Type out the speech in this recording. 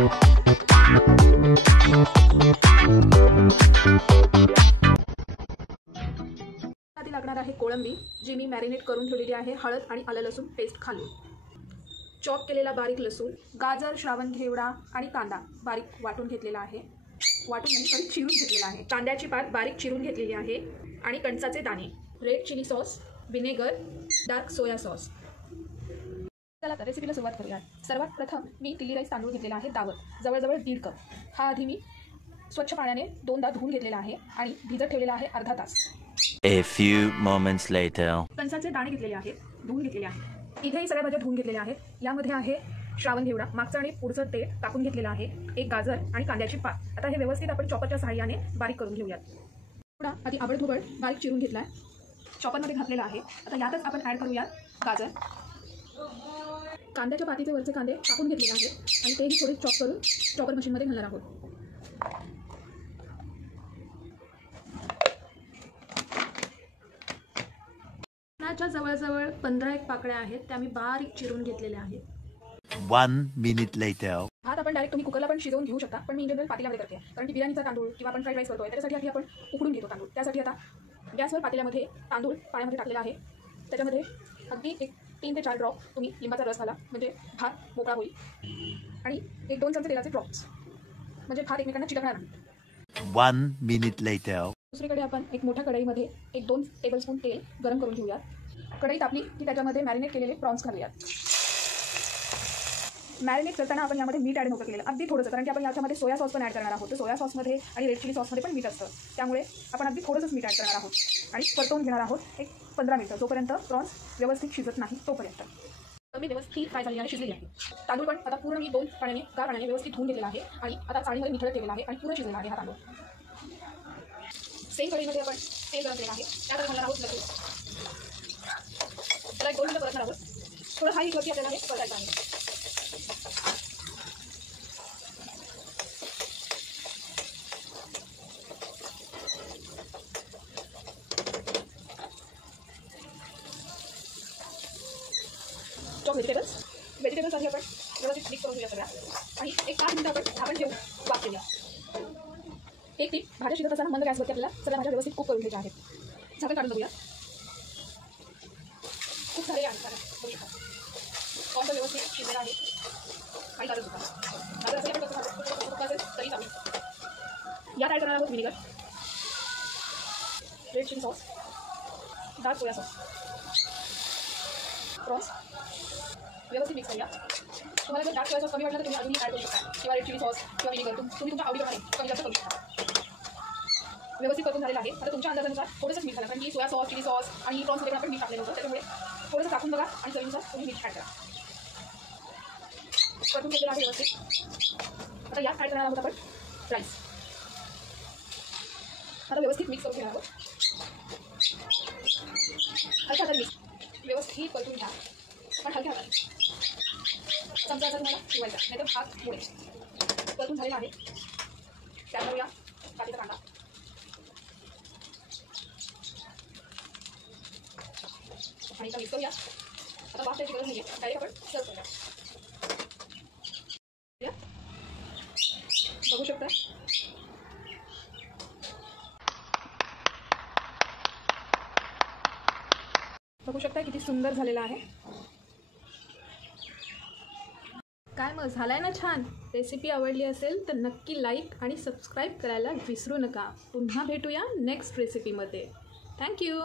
आधी लागणार आहे कोळंबी, जी मी मॅरिनेट करून ठेवलेली आहे हळद आणि आलं लसूण पेस्ट घालून. चॉप केलेला बारीक लसूण, गाजर, श्रावण घेवडा आणि कांदा बारीक वाटून घेतलेला आहे. चिरून घेतलेला आहे. कांद्याची पात बारीक चिरून घेतलेली आहे आणि कणसाचे दाणे, red chilli sauce, vinegar, dark soya sauce. चला तर रेसिपीला सुरुवात करूया. सर्वात प्रथम मी तिल्ली राईस तांदूळ घेतलेला आहे दावत, जवळजवळ 1.5 कप. हा आधी मी स्वच्छ पाण्याने 2दा धुवून घेतलेला आहे आणि भिजत ठेवलेला आहे अर्धा तास. A few moments later. कणसाचे दाणे घेतलेले आहेत, धुवून घेतलेले आहेत. इथेही सगळ्या भाज्या धुवून घेतलेल्या आहेत. यामध्ये आहे श्रावण घेवडा, मागचं आणि पुढचं तेल टाकून घेतलेलं आहे, एक गाजर आणि कांद्याची पात. आता हे व्यवस्थित आपण चॉपरच्या सहाय्याने बारीक करून घेऊयात. थोडा आधी आबडधोबड बारीक चिरून घेतला, चॉपरमध्ये घातलेला आहे. आता यातच आपण ॲड करूयात गाजर. कांद्याच्या पातीचे वरचे कांदे कापून घेतलेले आहेत आणि तेही थोडे चॉप करून चॉपर मशीनमध्ये घालणार आहोत. जवळजवळ 15 पाकळ्या आहेत, त्या मी बारीक चिरून घेतलेल्या आहेत. 1 minute later. भात आपण डायरेक्ट तुम्ही कुकरला पण शिजवून घेऊ शकता, पण मी जनरल पातेल्यामध्ये करते, कारण की बिर्याणीचा तांदूळ किंवा आपण फ्राईड राईस करतोय त्याच्यासाठी आधी आपण उकडून घेतो तांदूळ. त्यासाठी आता गॅसवर पातेल्यामध्ये तांदूळ पाण्यामध्ये टाकलेला आहे. त्याच्यामध्ये अगदी 3 ते 4 ड्रॉप तुम्ही लिंबाचा रस घाला, म्हणजे भात मोकळा होईल. आणि 1-2 चमचे तेलाचे ड्रॉप्स, म्हणजे भात एकमेकांना चिटकणार नाही. 1 minute later. दुसरीकडे आपण एक मोठ्या कढईमध्ये 1-2 टेबलस्पून तेल गरम करून घेऊयात. कढई तापली की त्याच्यामध्ये मॅरिनेट केलेले प्रॉन्स घालूयात. मॅरिनेट करताना आपण यामध्ये मीठ ॲड नव्हतं केलेलं, अगदी थोडंसं, कारण की आपण याच्यामध्ये सोया सॉस पण ॲड करणार आहोत. तर सोया सॉसमध्ये आणि रेड चिली सॉसमध्ये पण मीठ असतं, त्यामुळे आपण अगदी थोडंसंच मीठ ॲड करणार आहोत आणि परतवून घेणार आहोत एक 15 मिनिटं, जोपर्यंत प्रॉन्स व्यवस्थित शिजत नाही तोपर्यंत. मी व्यवस्थित फ्राय झाली आणि शिजलेली आहे. तांदूळ पण आता पूर्ण मी 2 पाण्याने गार पाण्याने व्यवस्थित धुवून घेतलेला आहे आणि आता चाळणीमध्ये निथळत ठेवलेला आहे आणि पूर्ण शिजलेला आहे हा तांदूळ. सेम कढईमध्ये आपण तेल गरम केलेलं आहे, त्यात घालणार आहोत लसूण. त्याला 1-2 मिनिटं परतणार आहोत. थोडं हाई वरती आपल्याला हे परतायचं आहे. व्हेजिटेबल्स आधी आपण व्यवस्थित मिक्स करून घेऊया सगळ्या आणि एक 5 मिनिटं आपण ठेवून वाफ देऊया. एक टीप, भाज्या शिजत असताना मंद गॅसवरती आपल्याला सगळ्या भाज्या व्यवस्थित कुक करून घ्यायच्या आहेत. झाकण काढून बघूया. खूप सारे आहे बघू शकता. कॉर्न व्यवस्थित शिजलेला आहे आणि गाजर सुद्धा. गाजर असेल आपण कसं असेल तरी चालेल. यात ॲड करणार आहोत vinegar, red chilli sauce, dark soya sauce, prawns. व्यवस्थित मिक्स करूया. तुम्हाला जर डार्क सोया सॉस कमी वाटलं तर तुम्ही अजूनही ॲड करू शकता, किंवा रेड चिली सॉस किंवा विनेगर तुम्ही तुमच्या आवडीप्रमाणे कमी जास्त करू शकता. व्यवस्थित करून झालेलं आहे. आता तुमच्या अंदाजानुसार थोडंसं मीठ घाला, कारण की सोया सॉस, चिली सॉस आणि प्रॉन्समध्ये आपण मीठ टाकलेलं होतं, त्याच्यामुळे थोडंसं टाकून बघा आणि चवीनुसार तुम्ही मीठ ॲड करा. परतून घेतलेलं आहे व्यवस्थित. आता यात ॲड करणार आहोत आपण राईस. आता व्यवस्थित मिक्स करून घेणार आहोत. हलका मिक्स व्यवस्थित परतून घ्या, पण हलक्या हाताने. समजा आता तुम्हाला ठेवायचा, नाहीतर भात मुळे. परतून झालेला आहे. त्यात घालूया कांद्याचा कांदा. आणि मिक्स करूया. आता वाफ त्याची गरज नाही आहे, डायरेक्ट आपण सर्व करूया. बघू शकता किती सुंदर झालेला आहे. काय मग, झालाय ना छान. रेसिपी आवडली असेल तर नक्की लाईक आणि सबस्क्राईब करायला विसरू नका. पुन्हा भेटूया नेक्स्ट रेसिपीमध्ये. थँक्यू.